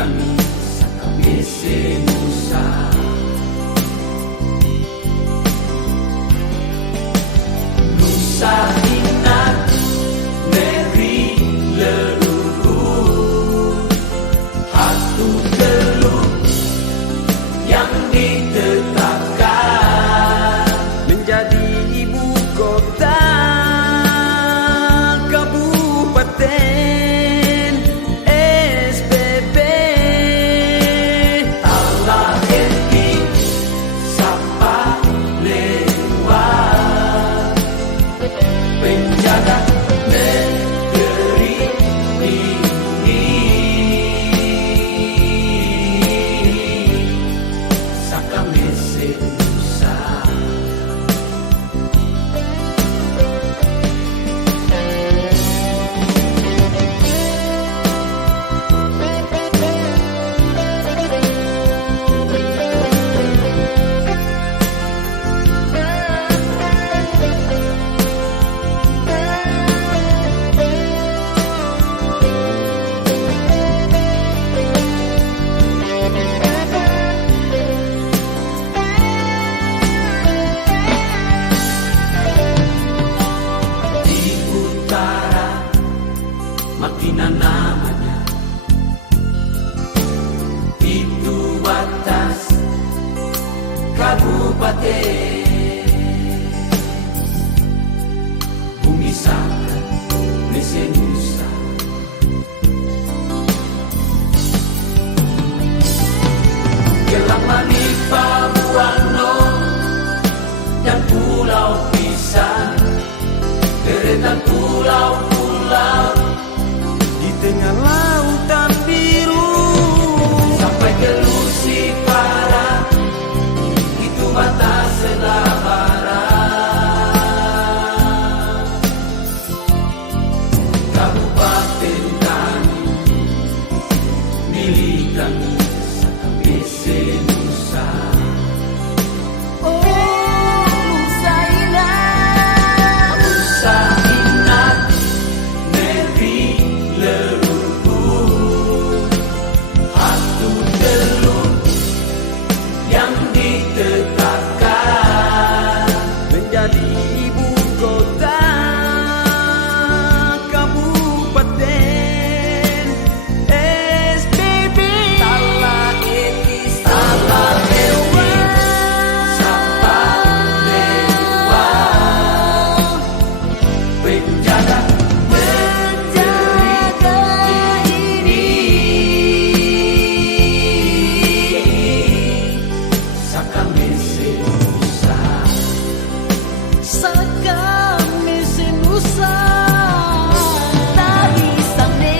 kami sakabese nusa. Nusa ingat negeri leluhur, hatu teluk yang ditetapkan menjadi ibu kota kabupaten SPP. Allah Eti Sapa lewat penjaga negeri ini. Sakamese nusa. Di utara Makina namanya, itu batas kabupaten. Bumi Saka Mese Nusa. Kelamani Pabuano dan Pulau Pisang, deretan pulau-pulau Di tengah lautan biru sampai ke Lusipara, itu batas sebelah barat. Kabupaten kami, milik kami, Sakabese Nusa. Nusa ingat negeri leluhur, hatu teluk yang ditetapkan menjadi ibu kota kabupaten SPP. Salah etis Salah Eti Sapa lewat penjaga negeri ini. Sakamese Nusa. Sakamese Nusa. Dari sana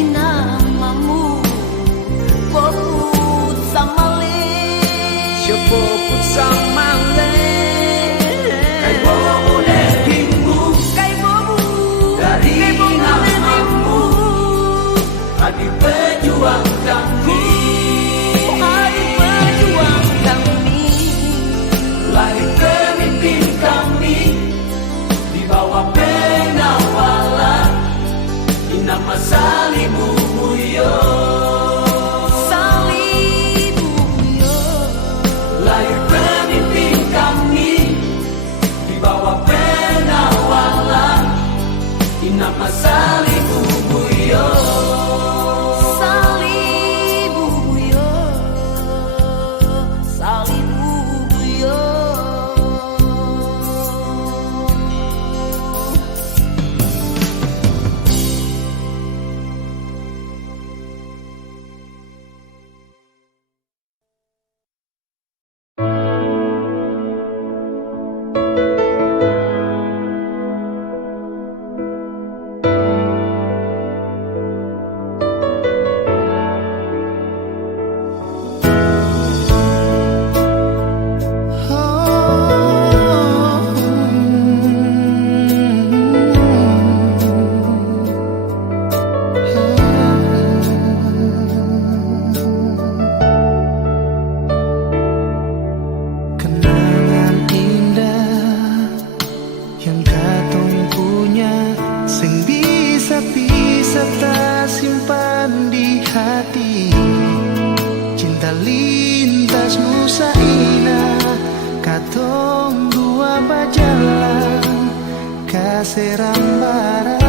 inamamu poput samale. Poput samale. Kai bobo negerimu, Kai bobu dari namamu, hadi pejuang kami. Hari pejuang kami. Lahir pemimpin kami di bawah pengawalan Inama Salibubuyo. Salibubuyo. Lahir pemimpin kami di bawah pengawalan Inama Salibubuyo. Salibubuyo. Salibubuyo. yang katong punya sing bisa tak simpan. simpan di hati. Cinta lintas Nusa Ina, katong dua bajalan ka Seram Barat.